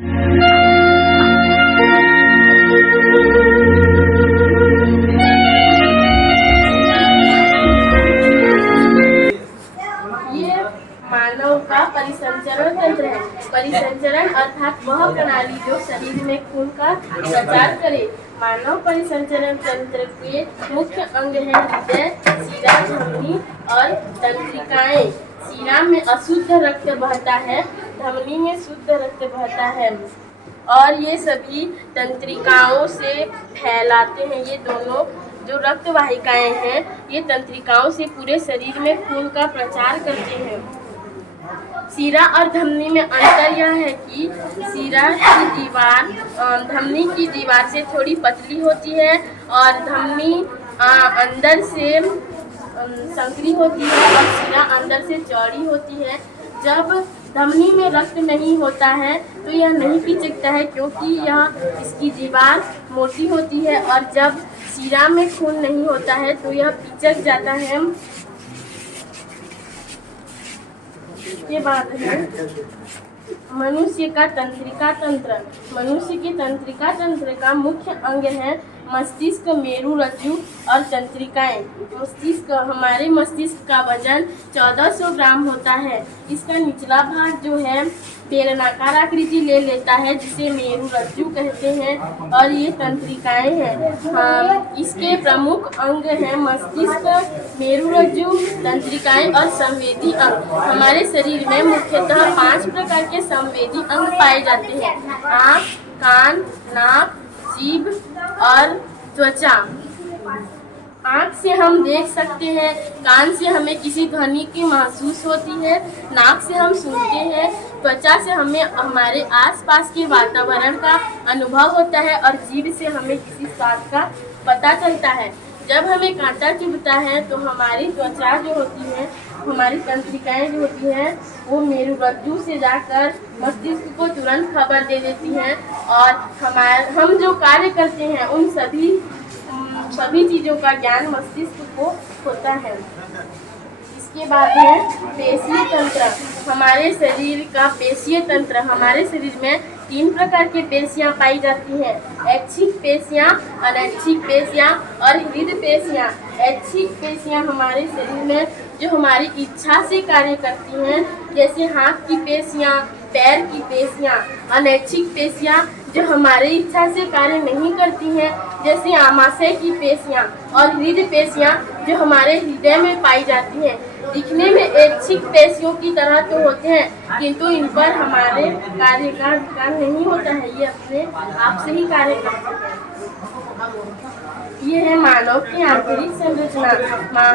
मानव का परिसंचरण तंत्र है। परिसंचरण अर्थात वह प्रणाली जो शरीर में खून का प्रचार करे। मानव परिसंचरण तंत्र के मुख्य अंग हैं हृदय, शिरा, धमनी और तंत्रिकाएं। शिरा में अशुद्ध रक्त बहता है, धमनी में शुद्ध रक्त बहता है और ये सभी तंत्रिकाओं से फैलाते हैं। ये दोनों जो रक्त वाहिकाएं हैं ये तंत्रिकाओं से पूरे शरीर में खून का प्रचार करते हैं। शिरा और धमनी में अंतर यह है कि शिरा की दीवार धमनी की दीवार से थोड़ी पतली होती है और धमनी अंदर से संकरी होती है और शिरा अंदर से चौड़ी होती है। जब धमनी में रक्त नहीं होता है तो यह नहीं पिचकता है क्योंकि यह इसकी दीवार मोटी होती है और जब शिरा में खून नहीं होता है तो यह पिचक जाता है। इसके बाद है मनुष्य का तंत्रिका तंत्र। मनुष्य के तंत्रिका तंत्र का मुख्य अंग है मस्तिष्क, मेरुरज्जु और तंत्रिकाएं। हमारे मस्तिष्क का वजन 1400 ग्राम होता है। इसका निचला भाग जो है बेलनाकार आकृति ले लेता है जिसे मेरुरज्जु कहते हैं और ये तंत्रिकाएं हैं। इसके प्रमुख अंग हैं मस्तिष्क, मेरुरज्जु, तंत्रिकाएं और संवेदी अंग। हमारे शरीर में मुख्यतः 5 प्रकार के संवेदी अंग पाए जाते हैं: आँख, कान, नाक, जीभ और त्वचा। आँख से हम देख सकते हैं, कान से हमें किसी ध्वनि की महसूस होती है, नाक से हम सुनते हैं, त्वचा से हमें हमारे आसपास के वातावरण का अनुभव होता है और जीभ से हमें किसी स्वाद का पता चलता है। जब हमें कांटा चुभता है तो हमारी त्वचा जो होती है, हमारी तंत्रिकाएं जो होती हैं वो मेरुरज्जु से जाकर मस्तिष्क को तुरंत खबर दे देती हैं और हम जो कार्य करते हैं उन सभी चीज़ों का ज्ञान मस्तिष्क को होता है। इसके बाद है पेशीय तंत्र। हमारे शरीर का पेशीय तंत्र। हमारे शरीर में 3 प्रकार की पेशियां पाई जाती हैं: ऐच्छिक पेशियां, अनैच्छिक पेशियां और हृदय पेशियां। ऐच्छिक पेशियां हमारे शरीर में जो हमारी इच्छा से कार्य करती हैं, जैसे हाथ की पेशियां, पैर की पेशियां। अनैच्छिक पेशियां जो हमारी इच्छा से कार्य नहीं करती हैं, जैसे आमाशय की पेशियां। और हृदय पेशियां जो हमारे हृदय में पाई जाती हैं। दिखने में ऐच्छिक पेशियों की तरह तो होते हैं किंतु इन पर हमारे कार्य का अधिकार नहीं होता है, ये अपने आप से ही कार्य करते हैं। ये है मानव की आंतरिक संरचना।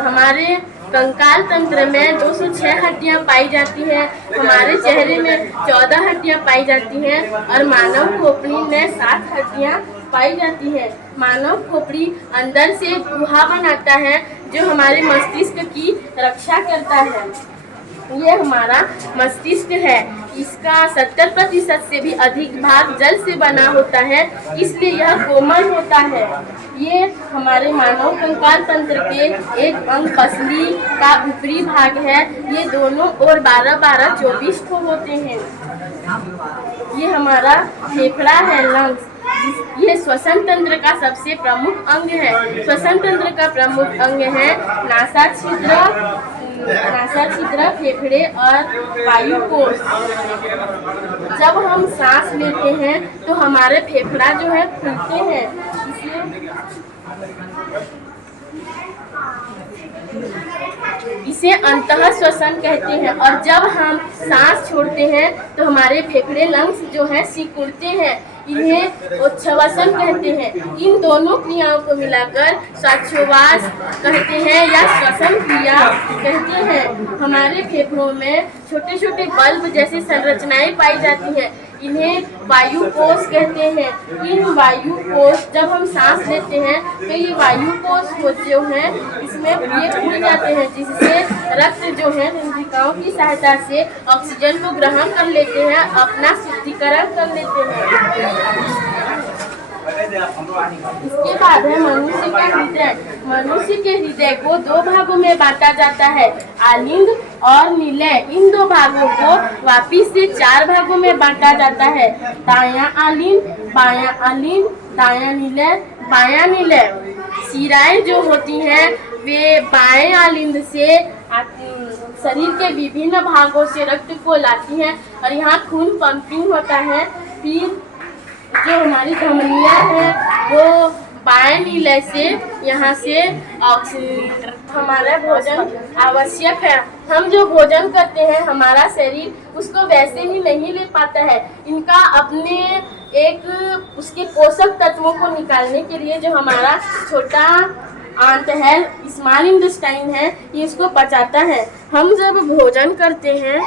हमारे कंकाल तंत्र में 206 हड्डियां पाई जाती हैं। हमारे चेहरे में 14 हड्डियां पाई जाती हैं और मानव खोपड़ी में 7 हड्डियां पाई जाती हैं। मानव खोपड़ी अंदर से गुहा बनाता है जो हमारे मस्तिष्क की रक्षा करता है। ये हमारा मस्तिष्क है। इसका 70% से भी अधिक भाग जल से बना होता है, इसलिए यह कोमल होता है। ये हमारे मानव कंकाल तंत्र के एक अंग पसली का ऊपरी भाग है। ये दोनों और 12-12 24 ठो होते हैं। ये हमारा फेफड़ा है, लंग्स। ये श्वसन तंत्र का सबसे प्रमुख अंग है। श्वसन तंत्र का प्रमुख अंग है नासा छिद्र, फेफड़े और वायुकोश। जब हम सांस लेते हैं तो हमारे फेफड़ा जो है फूलते हैं, इसे अंतः श्वसन कहते हैं। और जब हम सांस छोड़ते हैं तो हमारे फेफड़े, लंग्स जो है सिकुड़ते हैं, इन्हें उच्छ्वसन कहते हैं। इन दोनों क्रियाओं को मिलाकर श्वासोच्छ्वास कहते हैं या श्वसन क्रिया कहते हैं। हमारे फेफड़ों में छोटे छोटे बल्ब जैसी संरचनाएं पाई जाती हैं, इन्हें वायुकोश कहते हैं। इन वायुकोश, जब हम सांस लेते हैं तो ये वायुकोश जो हैं इसमें ये खुल जाते हैं, जिससे रक्त जो है तंत्रिकाओं की सहायता से ऑक्सीजन को ग्रहण कर लेते हैं, अपना शुद्धिकरण कर लेते हैं। इसके बाद है मनुष्य का हृदय। मनुष्य के हृदय को दो भागों में बांटा जाता है, आलिंग और निलय। इन दो भागों को वापिस से चार भागों में बांटा जाता है, दायां आलिंग, बायां आलिंग, दायां निलय, बायां निलय। शिराएं जो होती हैं वे बाएं आलिंग से शरीर के विभिन्न भागों से रक्त को लाती हैं और यहाँ खून पंपिंग होता है। फिर जो हमारी धमनियाँ हैं वो बाएं निलय से यहाँ से हमारा भोजन आवश्यक है। हम जो भोजन करते हैं हमारा शरीर उसको वैसे ही नहीं ले पाता है। इनका अपने एक उसके पोषक तत्वों को निकालने के लिए जो हमारा छोटा आंत है, स्मॉल इंटेस्टाइन है, ये इसको पचाता है। हम जब भोजन करते हैं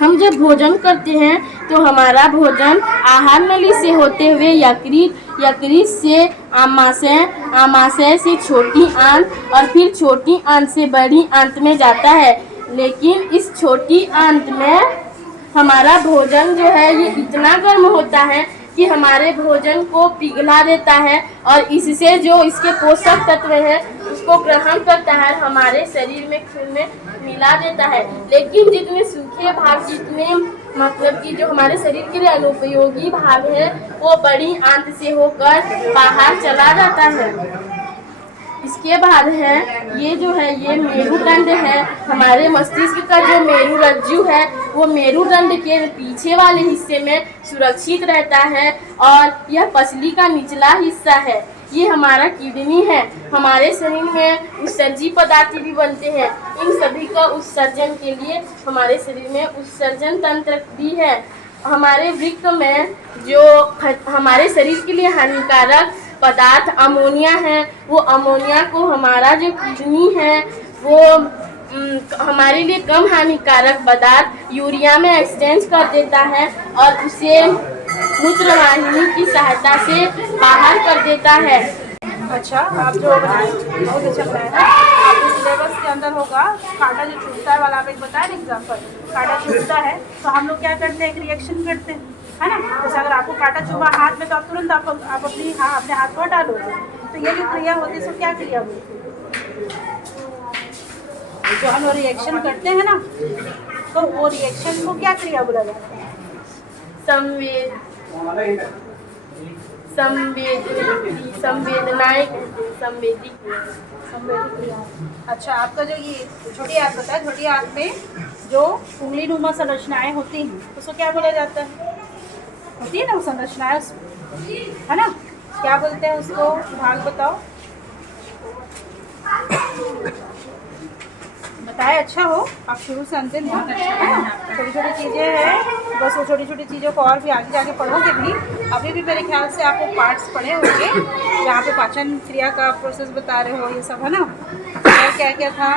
हम जब भोजन करते हैं तो हमारा भोजन आहार नली से होते हुए यकृत से आमाशय से छोटी आंत और फिर छोटी आंत से बड़ी आंत में जाता है। लेकिन इस छोटी आंत में हमारा भोजन जो है ये इतना गर्म होता है कि हमारे भोजन को पिघला देता है और इससे जो इसके पोषक तत्व हैं उसको ग्रहण करता है, हमारे शरीर में खून में मिला देता है। लेकिन जितने सूखे भाग, जितने मतलब कि जो हमारे शरीर के लिए अनुपयोगी भाग है वो बड़ी आंत से होकर बाहर चला जाता है। इसके बाद है ये जो है ये मेरुदंड है। हमारे मस्तिष्क का जो मेरुरज्जु है वो मेरुदंड के पीछे वाले हिस्से में सुरक्षित रहता है और यह पसली का निचला हिस्सा है। ये हमारा किडनी है। हमारे शरीर में उत्सर्जी पदार्थ भी बनते हैं। इन सभी का उत्सर्जन के लिए हमारे शरीर में उत्सर्जन तंत्र भी है। हमारे वृक्क में जो हमारे शरीर के लिए हानिकारक पदार्थ अमोनिया है, वो अमोनिया को हमारा जो किडनी है वो हमारे लिए कम हानिकारक पदार्थ यूरिया में एक्सचेंज कर देता है और उसे मूत्रवाहिनी की सहायता से बाहर कर देता है। अच्छा, आप जो बहुत अच्छा बनाया है। आपके सिलेबस के अंदर होगा कांटा जो चुभता है वाला, आप एक बताया ना एग्जाम्पल, कांटा चुभता है तो हम लोग क्या करते हैं, एक रिएक्शन करते हैं, है ना। जैसे अगर आपको कांटा चुभा हाथ में तो आप तुरंत आप अपने हाथ को हटा लोगे। तो ये जो क्रिया होती है इसको क्या क्रिया बोलते हैं? जो हम लोग रिएक्शन करते हैं ना, तो वो रिएक्शन को क्या क्रिया बोला जाता है? संवेदी क्रिया। अच्छा, आपका जो ये छोटी आंत होता है, छोटी आंत में जो उंगली नुमा संरचनाएं होती हैं उसको क्या बोला जाता है? होती है ना वो संरचनाएं उसको, है ना, क्या बोलते हैं उसको? भाग बताओ, बताए। अच्छा हो आप शुरू से अंतिम तक, छोटी छोटी चीज़ें हैं, बस वो छोटी छोटी चीज़ों को और भी आगे जाके पढ़ोगे भी। अभी भी मेरे ख्याल से आपको पार्ट्स पढ़े होंगे जहाँ पे पाचन क्रिया का प्रोसेस बता रहे हो, ये सब, है ना। और क्या क्या था?